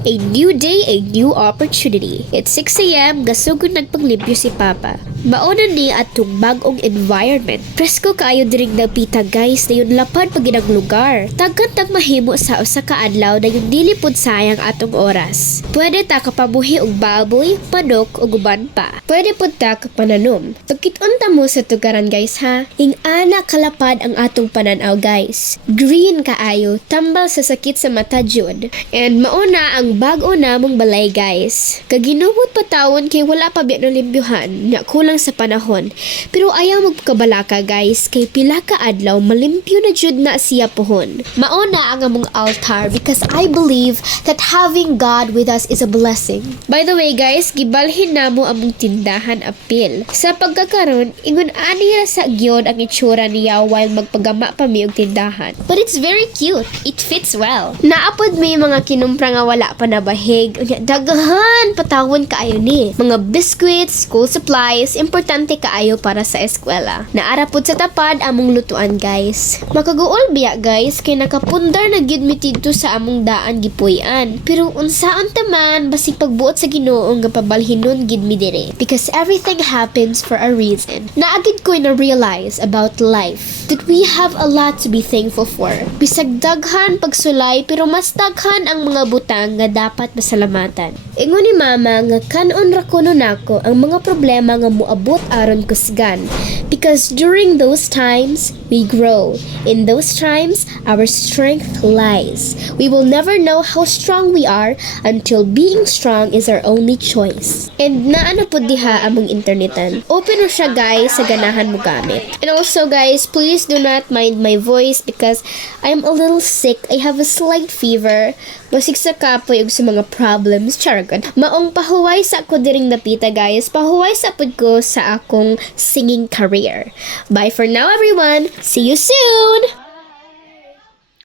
A new day, a new opportunity. It's 6 a.m. Gasugod nagpaglimpyo si Papa. Mauna ni atong bagong environment. Presko kaayo diring napita guys na yun lapad pag ginang lugar. Tagkantag mahimo sa usa ka adlaw na yung dili pud sayang atong oras. Pwede ta kapabuhi og baboy, manok ug uban pa. Pwede pud ta kapananom. Pagkit-on ta mo sa tugaran guys ha. Ing-ana kalapad ang atong pananaw guys. Green kaayo, tambal sa sakit sa mata jud. And mauna ang bag-o namong balay guys. Kaginubot patawon kay wala pa biya no limpyuhan, nya kulang sa panahon. Pero ayaw magkabalaka guys, kay pila ka adlaw malimpyo na jud na siya pohon. Mauna ang among altar because I believe that having God with us is a blessing. By the way guys, gibalhin namo among tindahan apil. Sa pagkakaroon, ingon ani ra sa gyud ang itsura niya while magpagama pa mi og tindahan. But it's very cute. It fits well. Naapod may mga kinumpra nga wala pa nabahig. Dagahan patawon kaayo ni. Mga biscuits, school supplies, importante kaayo para sa eskwela. Naarapod sa tapad among lutuan guys. Makaguol biya guys kay nakapundar na gyud mi didto sa among daan gipuy-an. Pero unsaon taman basig pagbuot sa Ginoo nga pabalhinon gid mi dire. Because everything happens for a reason. Naagid ko na realize about life that we have a lot to be thankful for. Bisag daghan pagsulay pero mas daghan ang mga butang nga dapat masalamatan. Ingon ni mama nga kanon ra kuno nako ang mga problema nga moabot aron kusgan. Because during those times, we grow. In those times, our strength lies. We will never know how strong we are until being strong is our only choice. And naano po diha among internetan. Open na siya guys sa ganahan mo gamit. And also guys, please do not mind my voice because I'm a little sick. I have a slight fever. Basig sa kapoy ug sa mga problems. Charagon. Maong pahuway sa ako diring napita guys. Pahuway sa pud ko sa akong singing career. Bye for now everyone. See you soon!